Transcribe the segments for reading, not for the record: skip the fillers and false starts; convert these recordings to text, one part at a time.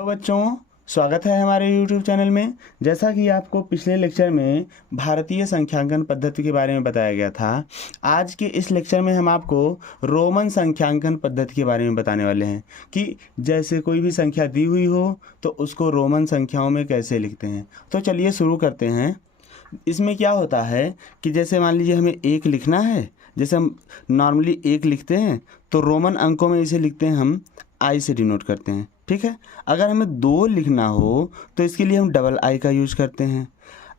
तो बच्चों, स्वागत है हमारे YouTube चैनल में। जैसा कि आपको पिछले लेक्चर में भारतीय संख्यांकन पद्धति के बारे में बताया गया था, आज के इस लेक्चर में हम आपको रोमन संख्यांकन पद्धति के बारे में बताने वाले हैं कि जैसे कोई भी संख्या दी हुई हो तो उसको रोमन संख्याओं में कैसे लिखते हैं। तो चलिए शुरू करते हैं। इसमें क्या होता है कि जैसे मान लीजिए हमें एक लिखना है, जैसे हम नॉर्मली एक लिखते हैं तो रोमन अंकों में इसे लिखते हैं, हम आई से डिनोट करते हैं, ठीक है। अगर हमें दो लिखना हो तो इसके लिए हम डबल आई का यूज करते हैं।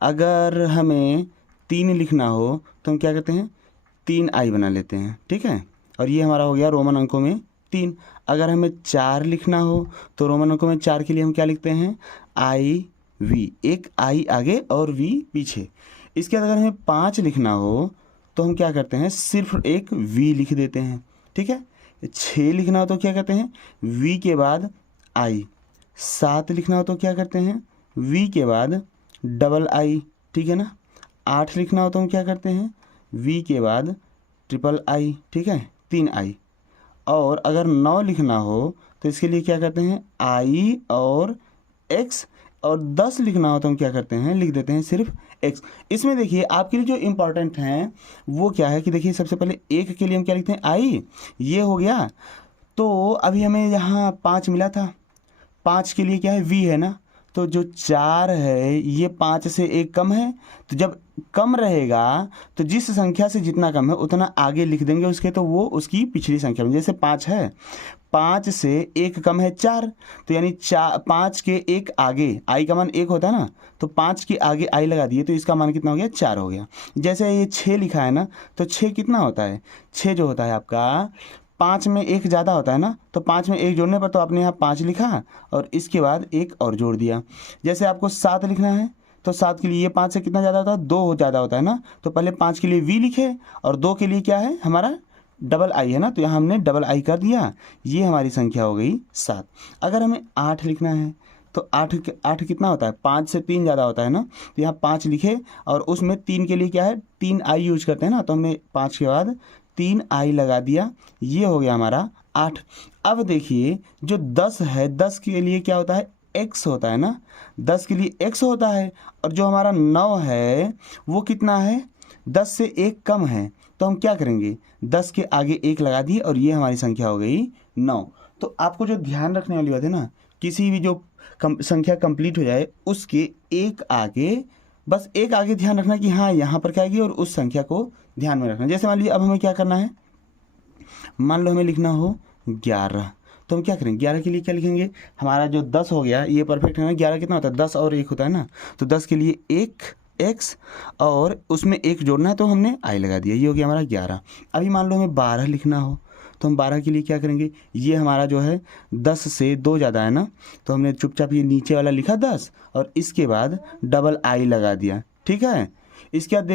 अगर हमें तीन लिखना हो तो हम क्या करते हैं, तीन आई बना लेते हैं, ठीक है। और ये हमारा हो गया रोमन अंकों में तीन। अगर हमें चार लिखना हो तो रोमन अंकों में चार के लिए हम क्या लिखते हैं, आई वी, एक आई आगे और वी पीछे। इसके बाद अगर हमें पाँच लिखना हो तो हम क्या करते हैं, सिर्फ एक वी लिख देते हैं, ठीक है। छः लिखना हो तो क्या करते हैं, वी के बाद आई। सात लिखना हो तो क्या करते हैं, वी के बाद डबल आई, ठीक है ना। आठ लिखना हो तो हम क्या करते हैं, वी के बाद ट्रिपल आई, ठीक है, तीन आई। और अगर नौ लिखना हो तो इसके लिए क्या करते हैं, आई और एक्स। और 10 लिखना हो तो हम क्या करते हैं, लिख देते हैं सिर्फ एक्स। इसमें देखिए आपके लिए जो इम्पोर्टेंट हैं वो क्या है कि देखिए सबसे पहले एक के लिए हम क्या लिखते हैं, आई, ये हो गया। तो अभी हमें यहाँ पाँच मिला था, पाँच के लिए क्या है, वी है ना। तो जो चार है ये पाँच से एक कम है, तो जब कम रहेगा तो जिस संख्या से जितना कम है उतना आगे लिख देंगे उसके, तो वो उसकी पिछली संख्या में। जैसे पाँच है, पाँच से एक कम है चार, तो यानी पाँच के एक आगे आई का मान एक होता है ना, तो पाँच के आगे आई लगा दिए तो इसका मान कितना हो गया, चार हो गया। जैसे ये छः लिखा है ना, तो छः कितना होता है, छः जो होता है आपका पाँच में एक ज़्यादा होता है ना, तो पाँच में एक जोड़ने पर तो आपने यहाँ पाँच लिखा और इसके बाद एक और जोड़ दिया। जैसे आपको सात लिखना है तो सात के लिए ये पाँच से कितना ज़्यादा होता है, दो ज़्यादा होता है ना, तो पहले पाँच के लिए वी लिखे और दो के लिए क्या है हमारा डबल आई है ना, तो यहाँ हमने डबल आई कर दिया, ये हमारी संख्या हो गई सात। अगर हमें आठ लिखना है तो आठ कितना होता है, पाँच से तीन ज़्यादा होता है ना, तो यहाँ पाँच लिखे और उसमें तीन के लिए क्या है, तीन आई यूज करते हैं ना, तो हमने पाँच के बाद तीन आई लगा दिया, ये हो गया हमारा आठ। अब देखिए जो दस है, दस के लिए क्या होता है, एक्स होता है ना, दस के लिए एक्स होता है। और जो हमारा नौ है वो कितना है, दस से एक कम है, तो हम क्या करेंगे, दस के आगे एक लगा दिए और ये हमारी संख्या हो गई नौ। तो आपको जो ध्यान रखने वाली बात है ना, किसी भी जो संख्या कंप्लीट हो जाए उसके एक आगे, बस एक आगे ध्यान रखना कि हाँ यहाँ पर क्या आएगी और उस संख्या को ध्यान में रखना। जैसे मान लीजिए अब हमें क्या करना है, मान लो हमें लिखना हो 11, तो हम क्या करेंगे, 11 के लिए क्या लिखेंगे, हमारा जो 10 हो गया ये परफेक्ट है ना, 11 कितना होता है, 10 और एक होता है ना, तो 10 के लिए एक एक्स और उसमें एक जोड़ना है तो हमने आई लगा दिया, ये हो गया हमारा 11। अभी मान लो हमें 12 लिखना हो तो हम 12 के लिए क्या करेंगे, ये हमारा जो है 10 से दो ज़्यादा है ना, तो हमने चुपचाप ये नीचे वाला लिखा 10 और इसके बाद डबल आई लगा दिया, ठीक है। इसके बाद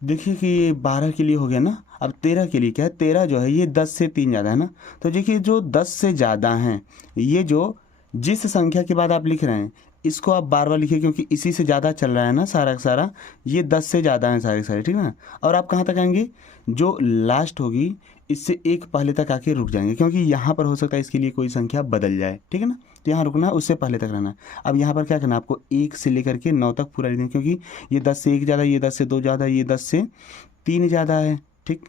देखिए कि ये 12 के लिए हो गया ना। अब 13 के लिए क्या है, 13 जो है ये 10 से तीन ज़्यादा है ना, तो देखिए जो 10 से ज़्यादा हैं, ये जो जिस संख्या के बाद आप लिख रहे हैं इसको आप बार बार लिखिए क्योंकि इसी से ज़्यादा चल रहा है ना सारा का सारा, ये 10 से ज़्यादा हैं सारे सारे, ठीक है ना। और आप कहाँ तक आएंगे, जो लास्ट होगी इससे एक पहले तक आके रुक जाएंगे, क्योंकि यहाँ पर हो सकता है इसके लिए कोई संख्या बदल जाए, ठीक है ना, तो यहाँ रुकना है, उससे पहले तक रहना है। अब यहाँ पर क्या करना है, आपको एक से लेकर के 9 तक पूरा लिखना है, क्योंकि ये 10 से एक ज़्यादा, ये 10 से दो ज़्यादा, ये 10 से तीन ज़्यादा है, ठीक।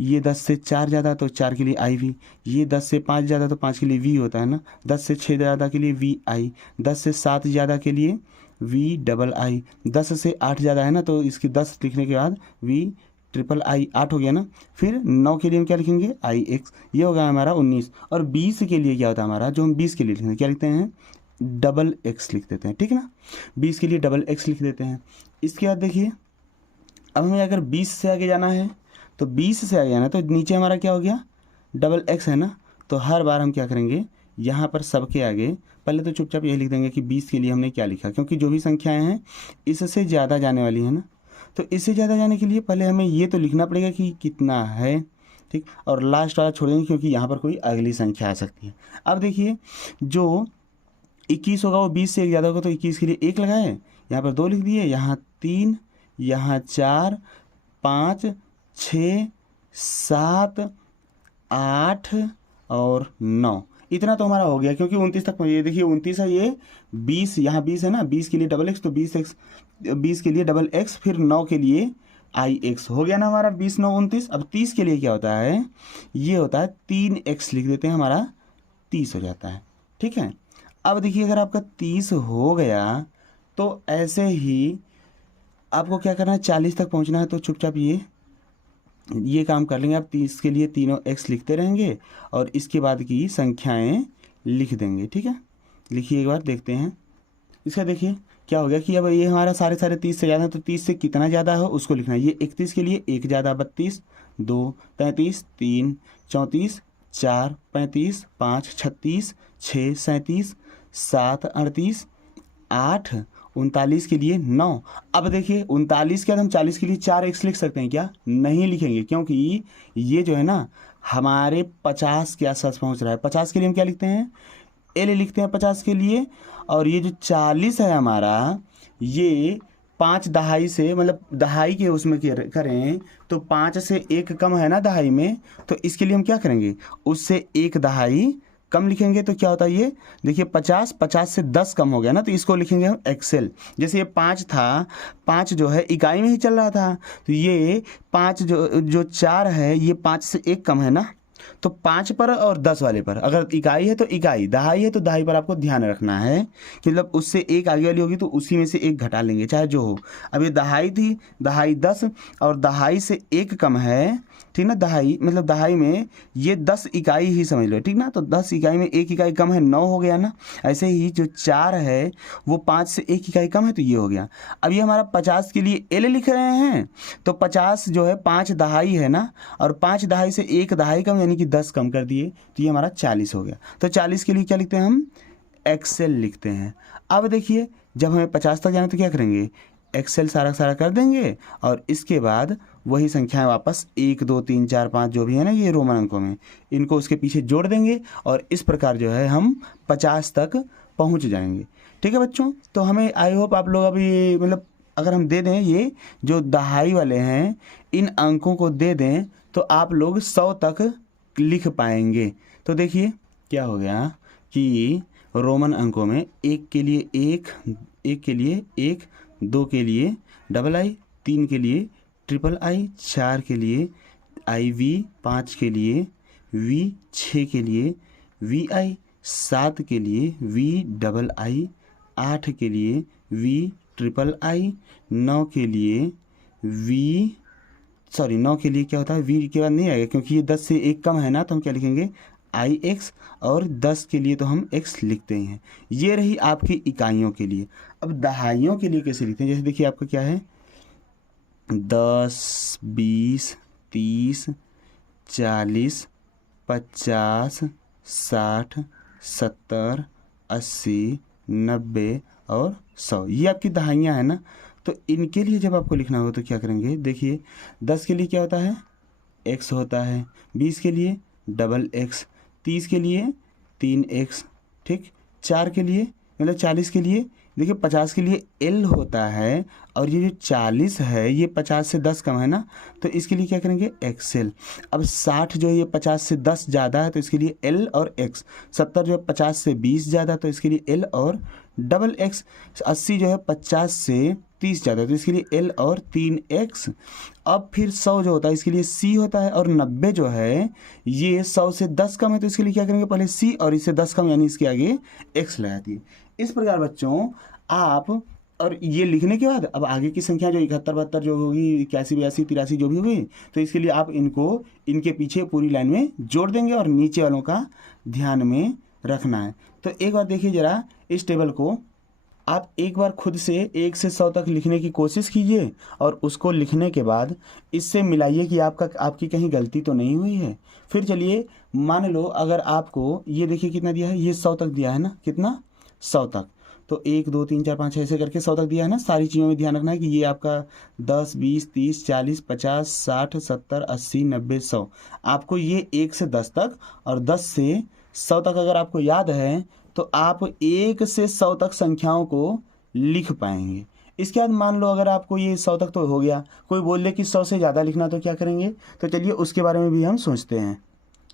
ये 10 से चार ज़्यादा तो चार के लिए आई वी, ये 10 से पाँच ज़्यादा तो पाँच के लिए वी होता है ना, 10 से छः ज़्यादा के लिए वी आई, 10 से सात ज़्यादा के लिए वी डबल आई, 10 से आठ ज़्यादा है ना, तो इसकी 10 लिखने के बाद वी ट्रिपल आई, आठ हो गया ना। फिर 9 के लिए हम क्या लिखेंगे, आई एक्स, ये होगा हमारा 19। और 20 के लिए क्या होता है हमारा, जो हम 20 के लिए लिखते हैं क्या लिखते हैं, डबल एक्स लिख देते हैं, ठीक है ना, 20 के लिए डबल एक्स लिख देते हैं। इसके बाद देखिए अब हमें अगर 20 से आगे जाना है तो 20 से आगे जाना है तो नीचे हमारा क्या हो गया, डबल एक्स है ना, तो हर बार हम क्या करेंगे, यहाँ पर सबके आगे पहले तो चुपचाप ये लिख देंगे कि 20 के लिए हमने क्या लिखा, क्योंकि जो भी संख्याएं हैं इससे ज़्यादा जाने वाली है ना, तो इससे ज़्यादा जाने के लिए पहले हमें ये तो लिखना पड़ेगा कि कितना है, ठीक। और लास्ट वाला छोड़ेंगे क्योंकि यहाँ पर कोई अगली संख्या आ सकती है। अब देखिए जो 21 होगा वो 20 से एक ज़्यादा होगा, तो 21 के लिए एक लगाए, यहाँ पर दो लिख दिए, यहाँ तीन, यहाँ चार, पाँच, छः, सात, आठ और 9, इतना तो हमारा हो गया, क्योंकि 29 तक ये देखिए 29 है, ये 20 यहाँ 20 है ना, 20 के लिए डबल एक्स तो 20x, 20 के लिए डबल एक्स, फिर 9 के लिए आई एक्स, हो गया ना हमारा 20 9 29। अब 30 के लिए क्या होता है, ये होता है 3x लिख देते हैं, हमारा 30 हो जाता है। ठीक है, अब देखिए अगर आपका 30 हो गया तो ऐसे ही आपको क्या करना है, 40 तक पहुंचना है, तो चुपचाप ये काम कर लेंगे आप। 30 के लिए तीनों x लिखते रहेंगे और इसके बाद की संख्याएं लिख देंगे। ठीक है, लिखिए एक बार देखते हैं इसका। देखिए क्या हो गया कि अब ये हमारा सारे 30 से ज़्यादा है, तो 30 से कितना ज़्यादा हो उसको लिखना है। ये 31 के लिए 1 ज़्यादा 32, 2 33, 3 34, 4 35, 5 36, 6 37, 7 38, 8 39 के लिए 9। अब देखिए 39 के बाद हम 40 के लिए 4x लिख सकते हैं क्या? नहीं लिखेंगे, क्योंकि ये जो है ना हमारे 50 के आसपास पहुंच रहा है। 50 के लिए हम क्या लिखते हैं, एल लिखते हैं 50 के लिए। और ये जो 40 है हमारा, ये 5 दहाई से, मतलब दहाई के उसमें करें तो 5 से 1 कम है ना दहाई में, तो इसके लिए हम क्या करेंगे, उससे 1 दहाई कम लिखेंगे। तो क्या होता है ये देखिए 50 से 10 कम हो गया ना, तो इसको लिखेंगे हम एक्सेल। जैसे ये 5 था, 5 जो है इकाई में ही चल रहा था, तो ये 5 जो 4 है, ये 5 से 1 कम है ना, तो 5 पर और 10 वाले पर, अगर इकाई है तो इकाई, दहाई है तो दहाई पर आपको ध्यान रखना है कि मतलब उससे 1 आगे वाली होगी तो उसी में से 1 घटा लेंगे चाहे जो हो। अब ये दहाई थी, दहाई 10 और दहाई से 1 कम है, ठीक ना, दहाई मतलब दहाई में ये 10 इकाई ही समझ लो, ठीक ना, तो 10 इकाई में 1 इकाई कम है, 9 हो गया ना। ऐसे ही जो 4 है वो 5 से 1 इकाई कम है, तो ये हो गया। अब ये हमारा 50 के लिए एल लिख रहे हैं, तो 50 जो है 5 दहाई है ना, और 5 दहाई से 1 दहाई कम यानी कि 10 कम कर दिए, तो ये हमारा 40 हो गया। तो 40 के लिए क्या लिखते हैं हम, एक्सेल लिखते हैं। अब देखिए जब हमें 50 तक जाना तो क्या करेंगे, एक्सेल सारा कर देंगे और इसके बाद वही संख्याएं वापस 1 2 3 4 5 जो भी है ना ये रोमन अंकों में, इनको उसके पीछे जोड़ देंगे और इस प्रकार जो है हम 50 तक पहुंच जाएंगे। ठीक है बच्चों, तो हमें आई होप आप लोग अभी मतलब अगर हम दे दें ये जो दहाई वाले हैं इन अंकों को दे दें तो आप लोग 100 तक लिख पाएंगे। तो देखिए क्या हो गया कि रोमन अंकों में 1 के लिए 1 के लिए 1, 2 के लिए डबल आई, 3 के लिए ट्रिपल आई, 4 के लिए आई वी, 5 के लिए वी, 6 के लिए वी आई, 7 के लिए वी डबल आई, 8 के लिए वी ट्रिपल आई, 9 के लिए वी, सॉरी 9 के लिए क्या होता है, वी के बाद नहीं आएगा क्योंकि ये 10 से 1 कम है ना, तो हम क्या लिखेंगे आई एक्स, और 10 के लिए तो हम एक्स लिखते हैं। ये रही आपकी इकाइयों के लिए। अब दहाइयों के लिए कैसे लिखते हैं, जैसे देखिए आपका क्या है 10 20 30 40 50 60 70 80 90 और 100, ये आपकी दहाइयाँ हैं ना। तो इनके लिए जब आपको लिखना हो तो क्या करेंगे, देखिए 10 के लिए क्या होता है एक्स होता है, 20 के लिए डबल एक्स, 30 के लिए 3x, ठीक, 4 के लिए मतलब 40 के लिए देखिए 50 के लिए L होता है, और ये जो 40 है ये 50 से 10 कम है ना, तो इसके लिए क्या करेंगे एक्सेल। अब 60 जो है ये 50 से 10 ज़्यादा है तो इसके लिए L और X, 70 जो है 50 से 20 ज़्यादा तो इसके लिए L और डबल X, 80 जो है 50 से 30 ज़्यादा है तो इसके लिए L और 3x। अब फिर 100 जो होता है इसके लिए C होता है, और 90 जो है ये 100 से 10 कम है तो इसके लिए क्या करेंगे पहले C और इससे 10 कम यानी इसके आगे x लगा दिए। इस प्रकार बच्चों आप, और ये लिखने के बाद अब आगे की संख्या जो 71 72 जो होगी 81 82 83 जो भी होगी, तो इसके लिए आप इनको इनके पीछे पूरी लाइन में जोड़ देंगे और नीचे वालों का ध्यान में रखना है। तो एक बार देखिए ज़रा इस टेबल को, आप एक बार खुद से 1 से 100 तक लिखने की कोशिश कीजिए और उसको लिखने के बाद इससे मिलाइए कि आपकी कहीं गलती तो नहीं हुई है। फिर चलिए मान लो अगर आपको ये देखिए कितना दिया है, ये 100 तक दिया है ना, कितना 100 तक, तो 1 2 3 4 5 ऐसे करके 100 तक दिया है ना। सारी चीज़ों में ध्यान रखना है कि ये आपका 10 20 30 40 50 60 70 80 90 100, आपको ये 1 से 10 तक और 10 से 100 तक अगर आपको याद है तो आप 1 से 100 तक संख्याओं को लिख पाएंगे। इसके बाद मान लो अगर आपको ये 100 तक तो हो गया, कोई बोल दे कि 100 से ज़्यादा लिखना तो क्या करेंगे, तो चलिए उसके बारे में भी हम सोचते हैं।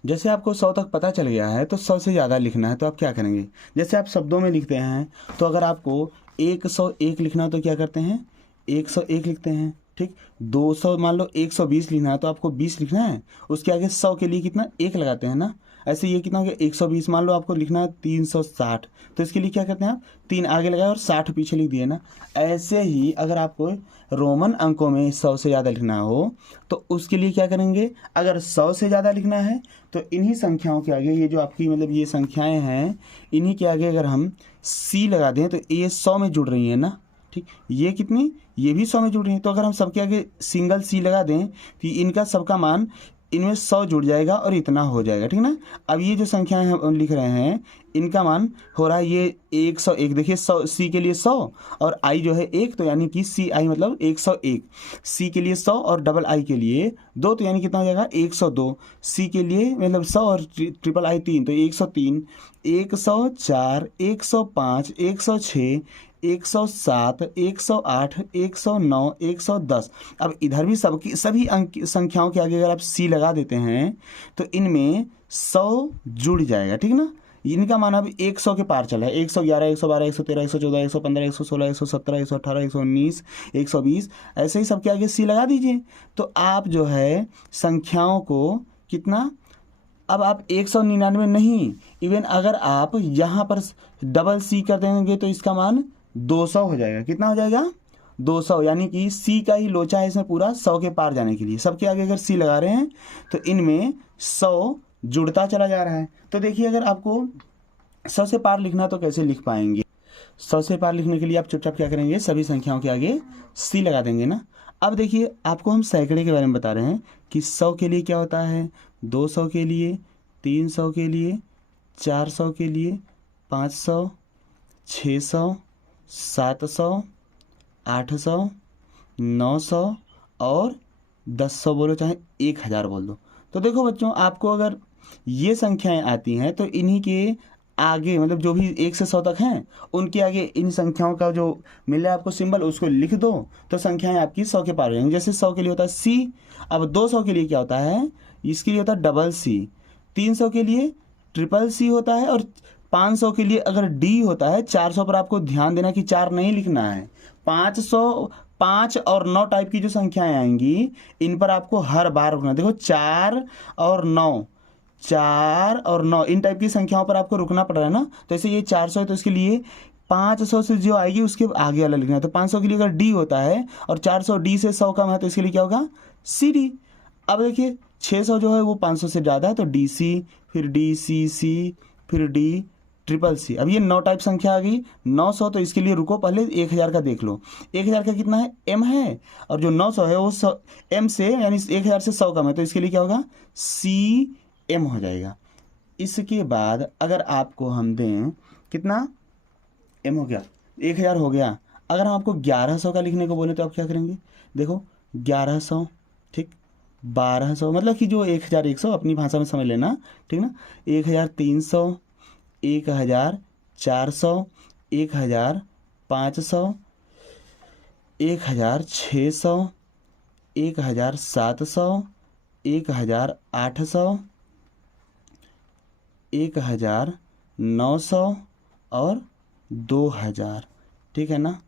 जैसे आपको 100 तक पता चल गया है तो 100 से ज़्यादा लिखना है तो आप क्या करेंगे, जैसे आप शब्दों में लिखते हैं तो अगर आपको 101 लिखना हो तो क्या करते हैं, 101 लिखते हैं। ठीक, 200 मान लो 120 लिखना है तो आपको 20 लिखना है, उसके आगे 100 के लिए कितना 1 लगाते हैं ना। ऐसे ये कितना हो गया 120, मान लो आपको लिखना है 360 तो इसके लिए क्या करते हैं आप 3 आगे लगाए और 60 पीछे लिख दिए ना। ऐसे ही अगर आपको रोमन अंकों में 100 से ज़्यादा लिखना हो तो उसके लिए क्या करेंगे, अगर 100 से ज़्यादा लिखना है तो इन्हीं संख्याओं के आगे, ये जो आपकी मतलब ये संख्याएं हैं, इन्हीं के आगे अगर हम C लगा दें तो ये 100 में जुड़ रही है ना। ठीक, ये कितनी, ये भी 100 में जुड़ रही है, तो अगर हम सबके आगे सिंगल C लगा दें तो इनका सबका मान इनमें 100 जुड़ जाएगा और इतना हो जाएगा। ठीक ना। अब ये जो संख्याएं हम लिख रहे हैं इनका मान हो रहा है ये 101, देखिए 100 C के लिए 100 और I जो है 1, तो यानी कि CI मतलब 101। C के लिए 100 और डबल I के लिए 2, तो यानी कितना हो जाएगा 102। C के लिए मतलब 100 और ट्रिपल I 3, तो 103, 104, 105, 106, 107, 108, 109, 110। अब इधर भी सबकी सभी अंक संख्याओं के आगे अगर आप C लगा देते हैं तो इनमें 100 जुड़ जाएगा। ठीक ना। इनका मान अब 100 के पार चला है, 111, 112, 113, 114, 115, 116, 117, 118, 119, 120, ऐसे ही सबके आगे C लगा दीजिए तो आप जो है संख्याओं को कितना, अब आप 199 नहीं, इवन अगर आप यहाँ पर डबल C कर देंगे तो इसका मान 200 हो जाएगा। कितना हो जाएगा 200, यानी कि C का ही लोचा है इसमें पूरा 100 के पार जाने के लिए। सबके आगे अगर C लगा रहे हैं तो इनमें 100 जुड़ता चला जा रहा है। तो देखिए अगर आपको 100 से पार लिखना तो कैसे लिख पाएंगे, 100 से पार लिखने के लिए आप चुपचाप क्या करेंगे, सभी संख्याओं के आगे C लगा देंगे ना। अब देखिए आपको हम सैकड़े के बारे में बता रहे हैं कि 100 के लिए क्या होता है, 200 के लिए, 300 के लिए, 400 के लिए, 500, 600, 700, 800, 900 और 1000 बोलो चाहे 1000 बोल दो। तो देखो बच्चों, आपको अगर ये संख्याएं आती हैं तो इन्हीं के आगे मतलब जो भी 1 से 100 तक हैं उनके आगे इन संख्याओं का जो मिल रहा है आपको सिंबल, उसको लिख दो तो संख्याएं आपकी 100 के पार रहेंगी। जैसे 100 के लिए होता है C, अब 200 के लिए क्या होता है, इसके लिए होता है डबल C, 300 के लिए ट्रिपल C होता है और 500 के लिए अगर D होता है। 400 पर आपको ध्यान देना कि 4 नहीं लिखना है, 5 और 9 टाइप की जो संख्याएं आएंगी इन पर आपको हर बार रुकना। देखो 4 और 9, 4 और 9 इन टाइप की संख्याओं पर आपको रुकना पड़ रहा है ना। तो ऐसे ये 400 है तो इसके लिए 500 से जो आएगी उसके आगे वाला लिखना है। तो 500 के लिए अगर D होता है और 400 D से 100 कम है तो इसके लिए क्या होगा CD। अब देखिए 600 जो है वो 500 से ज़्यादा है तो DC, फिर DCC, फिर D, ट्रिपल C। अब ये 9 टाइप संख्या आ गई। 900 तो इसके लिए रुको, पहले 1000 का देख लो। 1000 का कितना है, M है, और जो 900 है वो M से यानी 1000 से 100 कम है तो इसके लिए क्या होगा CM हो जाएगा। इसके बाद अगर आपको हम दें कितना, M हो गया, 1000 हो गया। अगर हम आपको 1100 का लिखने को बोले तो आप क्या करेंगे, देखो 1100, ठीक, 1200 मतलब कि जो 1100 अपनी भाषा में समझ लेना, ठीक ना। 1300, 1400, 1500, 1600, 1700, 1800, 1900 और 2000। ठीक है ना।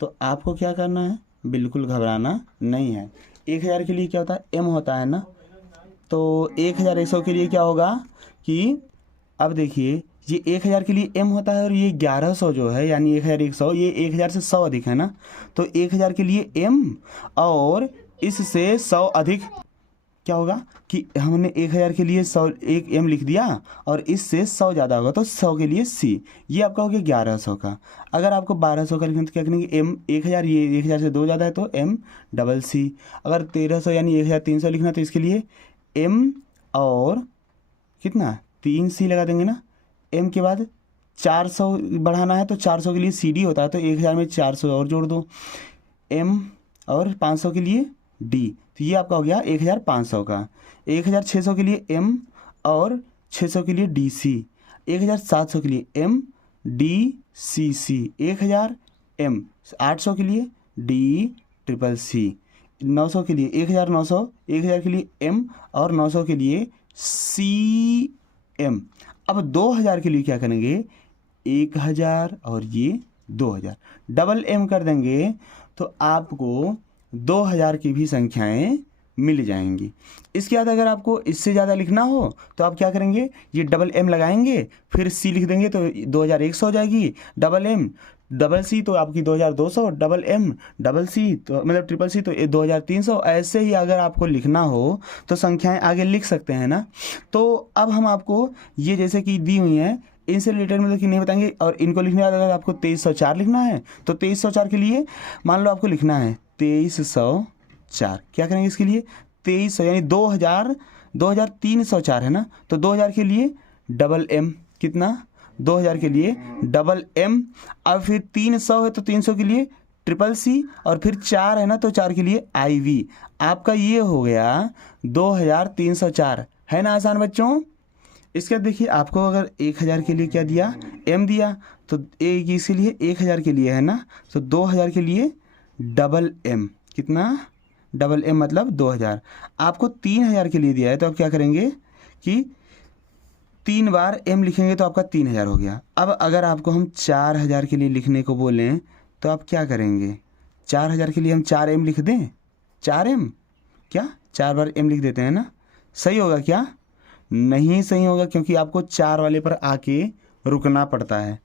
तो आपको क्या करना है, बिल्कुल घबराना नहीं है। 1000 के लिए क्या होता है, M होता है ना। तो 1100 के लिए क्या होगा कि अब देखिए ये 1000 के लिए M होता है और ये 1100 जो है यानी 1100, ये 1000 से 100 अधिक है ना। तो 1000 के लिए M और इससे 100 अधिक क्या होगा कि हमने 1000 के लिए 100 एक M लिख दिया और इससे 100 ज़्यादा होगा तो 100 के लिए C। ये आपका हो गया 1100 का। अगर आपको 1200 का लिखना तो क्या करेंगे, M 1000, ये 1000 से 2 ज़्यादा है तो M डबल C। अगर 1300 यानी 1300 लिखना तो इसके लिए M और कितना 3C लगा देंगे ना। M के बाद 400 बढ़ाना है तो 400 के लिए CD होता है तो 1000 में 400 और जोड़ दो, M और 500 के लिए D, तो ये आपका हो गया 1500 का। 1600 के लिए M और 600 के लिए DC, 1700 के लिए M DCC, 1000 M, 800 के लिए D ट्रिपल C, 900 के लिए 1900, 1000 के लिए M और 900 के लिए सी एम। अब 2000 के लिए क्या करेंगे, 1000 और ये 2000 डबल एम कर देंगे तो आपको 2000 की भी संख्याएं मिल जाएंगी। इसके बाद अगर आपको इससे ज़्यादा लिखना हो तो आप क्या करेंगे, ये डबल एम लगाएंगे, फिर सी लिख देंगे तो 2100 हो जाएगी, डबल एम डबल सी तो आपकी 2200, डबल एम डबल सी तो मतलब ट्रिपल सी तो 2300। ऐसे ही अगर आपको लिखना हो तो संख्याएं आगे लिख सकते हैं ना। तो अब हम आपको ये जैसे कि दी हुई हैं इनसे रिलेटेड मतलब कि नहीं बताएंगे, और इनको लिखने के बाद अगर आपको 2304 लिखना है तो 2304 के लिए मान लो आपको लिखना है 2304, क्या करेंगे इसके लिए 2300 यानी 2304 है ना, तो 2000 के लिए डबल एम, कितना 2000 के लिए डबल एम। अब फिर 300 है तो 300 के लिए ट्रिपल सी, और फिर 4 है ना तो 4 के लिए आई वी। आपका ये हो गया 2304, है ना आसान बच्चों। इसके बाद देखिए आपको अगर 1000 के लिए क्या दिया, एम दिया, तो एक इसके लिए 1000 के लिए है ना, तो 2000 के लिए डबल एम, कितना डबल एम मतलब 2000। आपको 3000 के लिए दिया है तो आप क्या करेंगे कि 3 बार एम लिखेंगे तो आपका 3000 हो गया। अब अगर आपको हम 4000 के लिए लिखने को बोलें तो आप क्या करेंगे, 4000 के लिए हम 4 एम लिख दें, 4 एम क्या 4 बार एम लिख देते हैं ना, सही होगा क्या, नहीं सही होगा, क्योंकि आपको 4 वाले पर आके रुकना पड़ता है।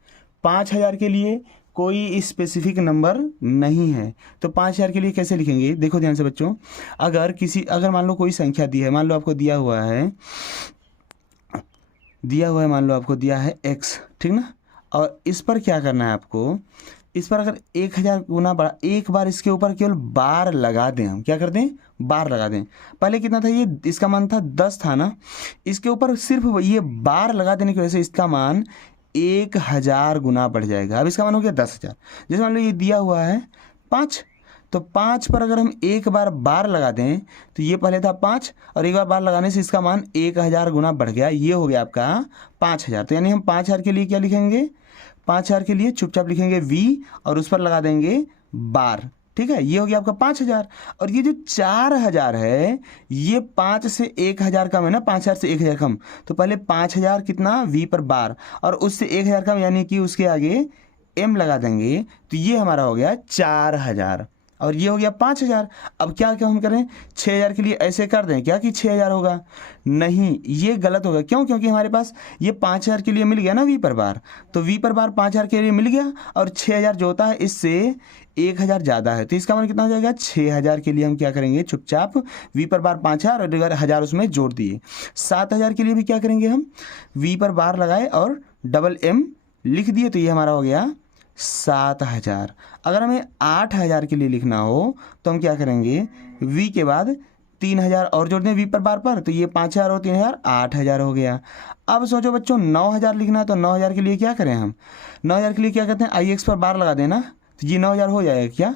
5000 के लिए कोई स्पेसिफिक नंबर नहीं है, तो 5000 के लिए कैसे लिखेंगे, देखो ध्यान से बच्चों। अगर मान लो कोई संख्या दी है, मान लो आपको दिया हुआ है मान लो आपको दिया है x, ठीक ना, और इस पर क्या करना है आपको, इस पर अगर 1000 गुना बढ़ा, एक बार इसके ऊपर केवल बार लगा दें, हम क्या कर दें, बार लगा दें। पहले कितना था, ये इसका मान था 10 था ना, इसके ऊपर सिर्फ ये बार लगा देने की वजह से इसका मान 1000 गुना बढ़ जाएगा। अब इसका मान हो गया 10,000। जैसे मान लो ये दिया हुआ है 5, तो 5 पर अगर हम एक बार लगा दें तो ये पहले था 5, और एक बार लगाने से इसका मान 1000 गुना बढ़ गया, ये हो गया आपका 5000। तो यानी हम 5000 के लिए क्या लिखेंगे, 5000 के लिए चुपचाप लिखेंगे v और उस पर लगा देंगे बार, ठीक है, ये हो गया आपका 5000। और ये जो 4000 है ये 5 से 1000 कम है ना, 5000 से 1000 कम, तो पहले 5000 कितना v पर बार, और उससे 1000 कम यानी कि उसके आगे m लगा देंगे, तो ये हमारा हो गया 4000 और ये हो गया 5000। अब क्या क्या हम करें, 6000 के लिए ऐसे कर दें क्या कि 6000 होगा, नहीं ये गलत होगा। क्यों, क्योंकि हमारे पास ये 5000 के लिए मिल गया ना वी पर बार, तो वी पर बार 5000 के लिए मिल गया, और 6000 जो होता है इससे 1000 ज़्यादा है, तो इसका मान कितना हो जाएगा 6000 के लिए हम क्या करेंगे, चुपचाप वी पर बार 5000 और 1000 उसमें जोड़ दिए। 7000 के लिए भी क्या करेंगे, हम वी पर बार लगाए और डबल एम लिख दिए, तो ये हमारा हो गया 7000। अगर हमें 8000 के लिए लिखना हो तो हम क्या करेंगे, v के बाद 3000 और जोड़ दें v पर बार पर, तो ये 5000 और 3000 8000 हो गया। अब सोचो बच्चों 9000 लिखना है, तो 9000 के लिए क्या करें हम, 9000 के लिए क्या कहते हैं ix पर बार लगा देना, तो ये 9000 हो जाएगा क्या,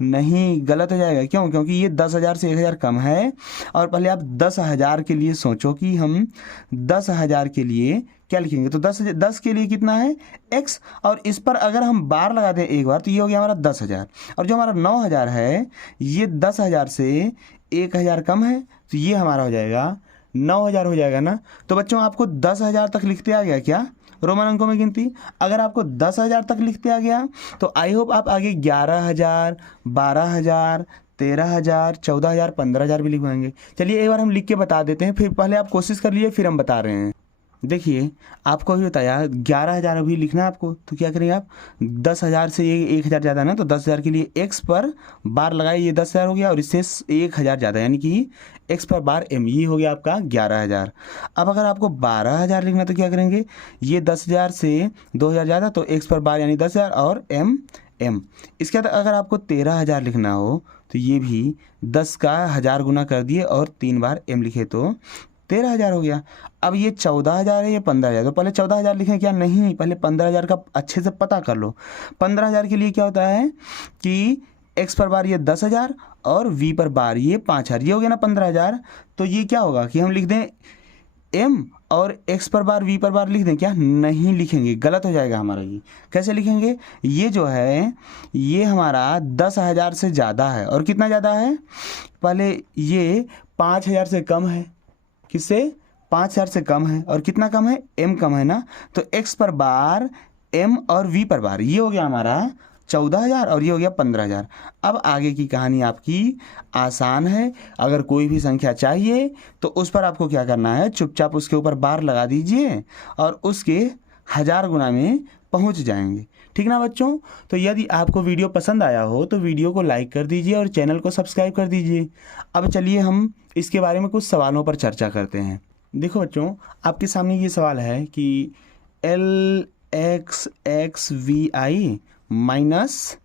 नहीं गलत हो जाएगा। क्यों, क्योंकि ये 10,000 से 1000 कम है, और पहले आप 10,000 के लिए सोचो कि हम 10,000 के लिए क्या लिखेंगे, तो 10 के लिए कितना है x, और इस पर अगर हम बार लगा दें एक बार तो ये हो गया हमारा 10,000, और जो हमारा 9000 है ये 10,000 से 1000 कम है, तो ये हमारा हो जाएगा 9000 हो जाएगा ना। तो बच्चों आपको 10,000 तक लिखते आ गया क्या, रोमन अंकों में गिनती। अगर आपको 10,000 तक लिखते आ गया तो आई होप आप आगे 11,000, 12,000, 13,000, 14,000, 15,000 भी लिखवाएंगे। चलिए एक बार हम लिख के बता देते हैं, फिर पहले आप कोशिश कर लीजिए फिर हम बता रहे हैं। देखिए आपको अभी बताया 11,000 अभी लिखना है आपको, तो क्या करेंगे आप 10,000 से ये 1,000 ज़्यादा ना, तो 10,000 के लिए x पर बार लगाए, ये 10,000 हो गया, और इससे 1,000 ज़्यादा यानी कि x पर बार m, ये हो गया आपका 11,000। अब अगर आपको 12,000 लिखना तो क्या करेंगे, ये 10,000 से 2,000 ज़्यादा, तो x पर बार यानी 10,000 और m। इसके बाद अगर आपको 13,000 लिखना हो तो ये भी 10 का 1000 गुना कर दिए और 3 बार m लिखे तो 13,000 हो गया। अब ये 14,000 है, ये 15,000, तो पहले 14,000 लिखें क्या, नहीं पहले 15,000 का अच्छे से पता कर लो। 15,000 के लिए क्या होता है कि x पर बार ये 10,000 और v पर बार ये 5,000, ये हो गया ना 15,000। तो ये क्या होगा कि हम लिख दें m और x पर बार v पर बार लिख दें क्या, नहीं लिखेंगे, गलत हो जाएगा हमारा। ये कैसे लिखेंगे, ये जो है ये हमारा 10,000 से ज़्यादा है, और कितना ज़्यादा है, पहले ये 5,000 से कम है, किससे 5000 से कम है और कितना कम है, m कम है ना, तो x पर बार m और v पर बार, ये हो गया हमारा 14,000 और ये हो गया 15,000। अब आगे की कहानी आपकी आसान है। अगर कोई भी संख्या चाहिए तो उस पर आपको क्या करना है, चुपचाप उसके ऊपर बार लगा दीजिए और उसके 1000 गुना में पहुंच जाएंगे। ठीक ना बच्चों? तो यदि आपको वीडियो पसंद आया हो तो वीडियो को लाइक कर दीजिए और चैनल को सब्सक्राइब कर दीजिए। अब चलिए हम इसके बारे में कुछ सवालों पर चर्चा करते हैं। देखो बच्चों, आपके सामने ये सवाल है कि LXXVI माइनस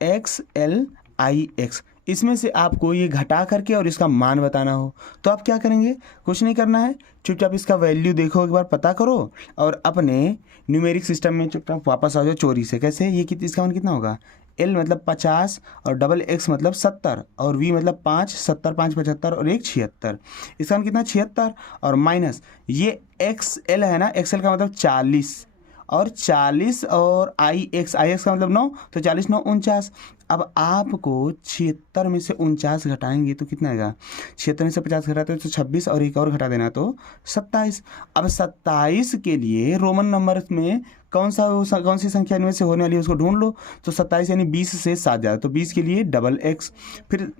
XLIX, इसमें से आपको ये घटा करके और इसका मान बताना हो तो आप क्या करेंगे? कुछ नहीं करना है, चुपचाप इसका वैल्यू देखो, एक बार पता करो और अपने न्यूमेरिक सिस्टम में चुपचाप वापस आ जाओ चोरी से। कैसे? ये इसका मान कितना होगा? L मतलब 50 और डबल X मतलब 70 और V मतलब 5, 70 5 75 और 1 76। इसका मान कितना? 76 और माइनस ये XL है ना, XL का मतलब 40 और 40 और IX का मतलब 9, तो 40 9 49। अब आपको 76 में से 49 घटाएंगे तो कितना आएगा? 76 में से 50 घटाते तो 26 और एक और घटा देना तो 27। अब 27 के लिए रोमन नंबर में कौन सी संख्या इनमें से होने वाली है उसको ढूंढ लो। तो 27 यानी 20 से 7 ज़्यादा, तो 20 के लिए डबल X, फिर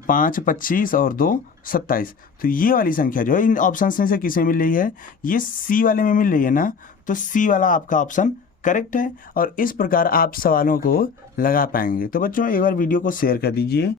5 25 और 2 27। तो ये वाली संख्या जो है इन ऑप्शन में से किस में मिल रही है? ये सी वाले में मिल रही है ना, तो सी वाला आपका ऑप्शन करेक्ट है। और इस प्रकार आप सवालों को लगा पाएंगे। तो बच्चों एक बार वीडियो को शेयर कर दीजिए।